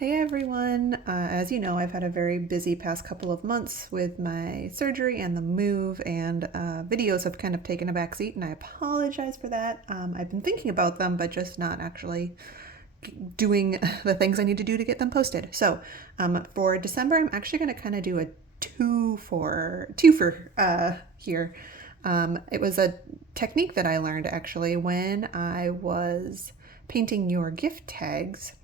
Hey everyone! As you know, I've had a very busy past couple of months with my surgery and the move, and videos have kind of taken a back seat, and I apologize for that. I've been thinking about them, but just not actually doing the things I need to do to get them posted. So for December, I'm actually going to kind of do a two for here. It was a technique that I learned actually when I was painting your gift tags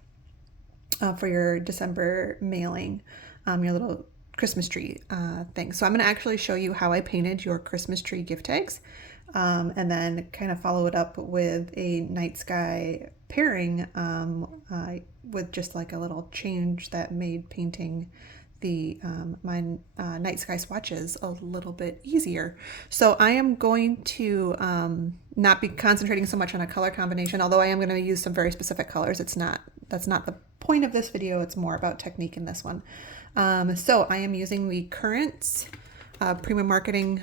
for your December mailing, your little Christmas tree thing. So I'm going to actually show you how I painted your Christmas tree gift tags, and then kind of follow it up with a night sky pairing with just like a little change that made painting the my night sky swatches a little bit easier. So I am going to not be concentrating so much on a color combination, although I am going to use some very specific colors. That's not the point of this video. It's more about technique in this one. So I am using the Currants Prima Marketing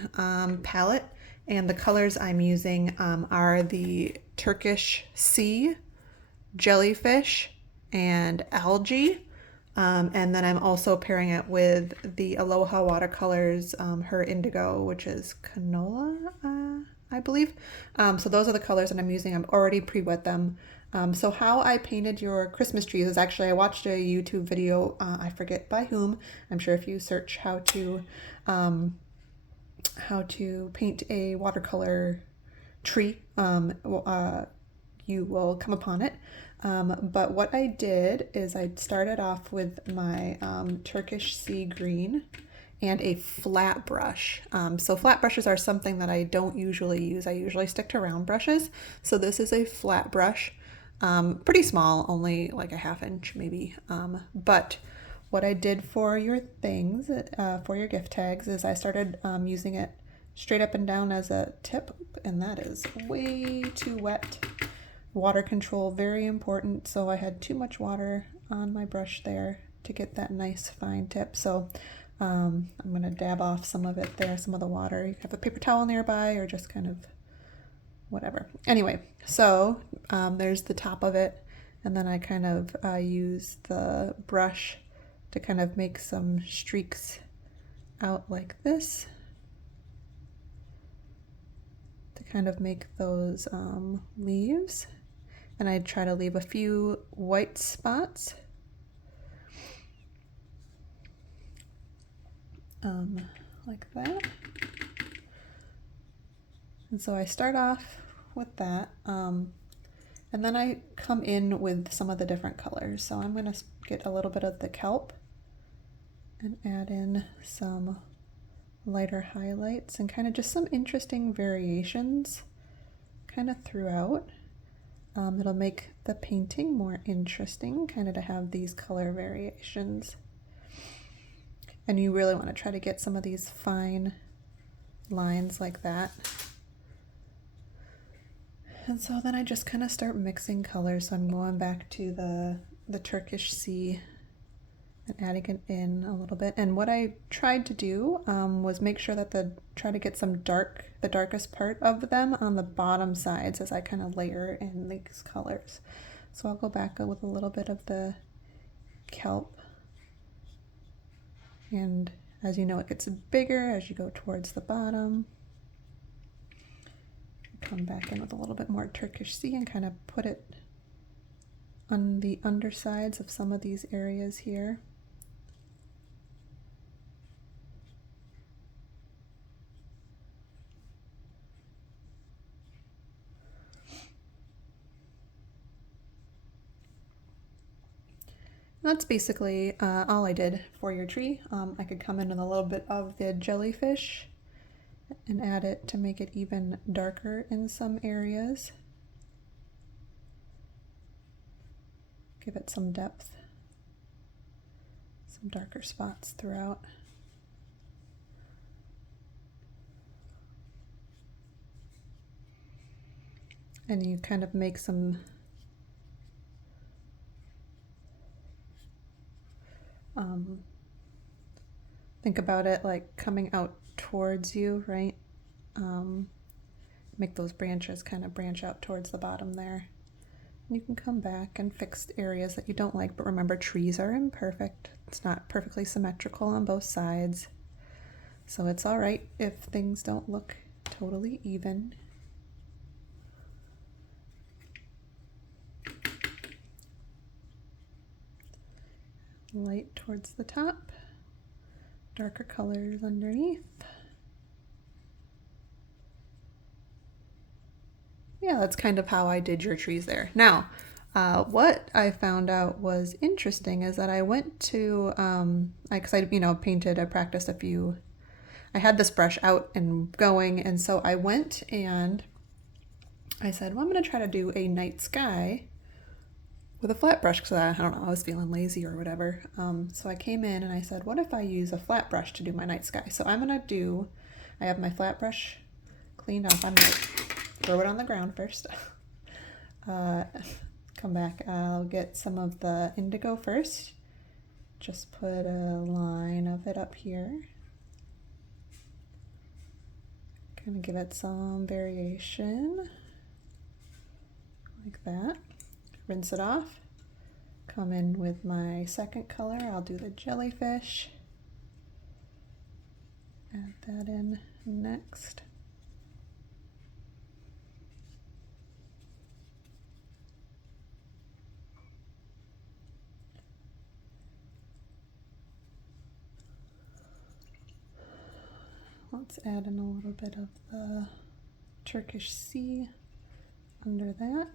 palette, and the colors I'm using are the Turkish Sea, Jellyfish, and Algae. And then I'm also pairing it with the Aloha Watercolors, her Indigo, which is Canola, I believe. So those are the colors that I'm using. I'm already pre-wet them. So how I painted your Christmas trees is actually, I watched a YouTube video, I forget by whom. I'm sure if you search how to paint a watercolor tree, you will come upon it. But what I did is I started off with my Turkish Sea Green and a flat brush. So flat brushes are something that I don't usually use. I usually stick to round brushes. So this is a flat brush, pretty small, only like a ½ inch maybe. But what I did for your things, for your gift tags, is I started using it straight up and down as a tip, and that is way too wet. Water control, very important. So I had too much water on my brush there to get that nice fine tip. So I'm going to dab off some of it there, some of the water. You can have a paper towel nearby or just kind of whatever. Anyway, so there's the top of it. And then I kind of use the brush to kind of make some streaks out like this, to kind of make those leaves. And I try to leave a few white spots. Like that. And so I start off with that. And then I come in with some of the different colors. So I'm going to get a little bit of the kelp and add in some lighter highlights and kind of just some interesting variations kind of throughout. It'll make the painting more interesting, kind of to have these color variations. And you really want to try to get some of these fine lines like that. And so then I just kind of start mixing colors. So I'm going back to the Turkish Sea and adding it in a little bit. And what I tried to do was make sure that try to get the darkest part of them on the bottom sides as I kind of layer in these colors. So I'll go back with a little bit of the kelp. And as you know, it gets bigger as you go towards the bottom. Come back in with a little bit more Turkish Sea and kind of put it on the undersides of some of these areas here. That's basically all I did for your tree. I could come in with a little bit of the jellyfish and add it to make it even darker in some areas. Give it some depth, some darker spots throughout. And you kind of make some think about it like coming out towards you, right? Make those branches kind of branch out towards the bottom there. You can come back and fix areas that you don't like, but remember, trees are imperfect. It's not perfectly symmetrical on both sides. So it's all right if things don't look totally even. Light towards the top, darker colors underneath. Yeah, that's kind of how I did your trees there. Now, what I found out was interesting is that I went to, because I painted, I practiced a few, I had this brush out and going, and so I went and I said, well, I'm going to try to do a night sky with a flat brush, because I don't know, I was feeling lazy or whatever. So I came in and I said, what if I use a flat brush to do my night sky? So I'm going to do, I have my flat brush cleaned off. I'm going to throw it on the ground first. Come back, I'll get some of the indigo first. Just put a line of it up here. Kind of give it some variation, like that. Rinse it off. Come in with my second color. I'll do the jellyfish. Add that in next. Let's add in a little bit of the Turkish sea under that.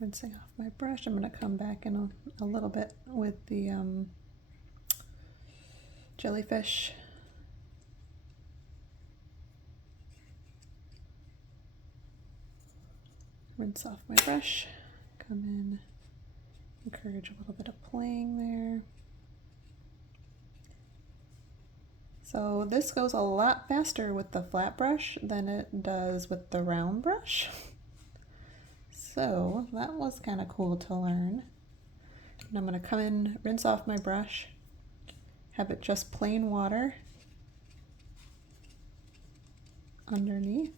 Rinsing off my brush, I'm going to come back in a little bit with the jellyfish. Rinse off my brush, come in, encourage a little bit of playing there. So this goes a lot faster with the flat brush than it does with the round brush. So that was kind of cool to learn. And I'm going to come in, rinse off my brush, have it just plain water underneath.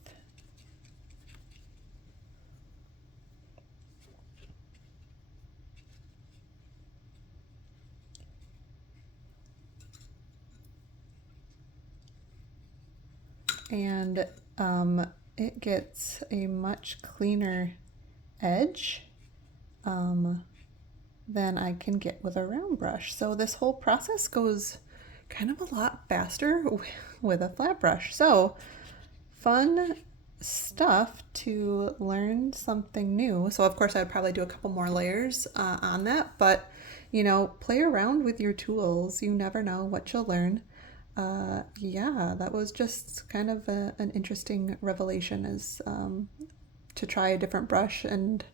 And it gets a much cleaner edge than I can get with a round brush. So this whole process goes kind of a lot faster with a flat brush. So fun stuff to learn something new. So of course I'd probably do a couple more layers on that, but play around with your tools. You never know what you'll learn. Yeah, that was just kind of an interesting revelation, is to try a different brush, and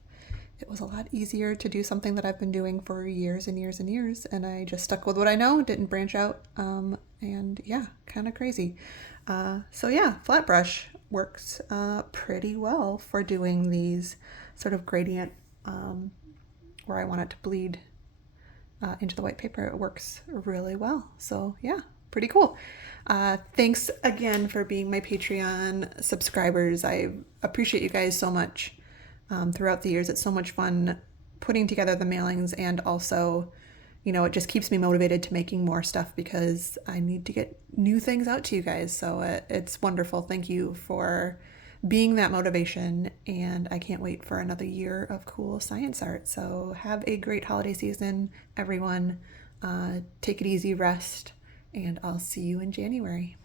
it was a lot easier to do something that I've been doing for years and years and years, and I just stuck with what I know, didn't branch out, and yeah, kind of crazy. So yeah, flat brush works pretty well for doing these sort of gradient where I want it to bleed into the white paper. It works really well. So yeah, pretty cool. Thanks again for being my Patreon subscribers. I appreciate you guys so much throughout the years. It's so much fun putting together the mailings, and also, it just keeps me motivated to making more stuff because I need to get new things out to you guys. So it's wonderful. Thank you for being that motivation, and I can't wait for another year of cool science art. So have a great holiday season, everyone. Take it easy, rest, and I'll see you in January.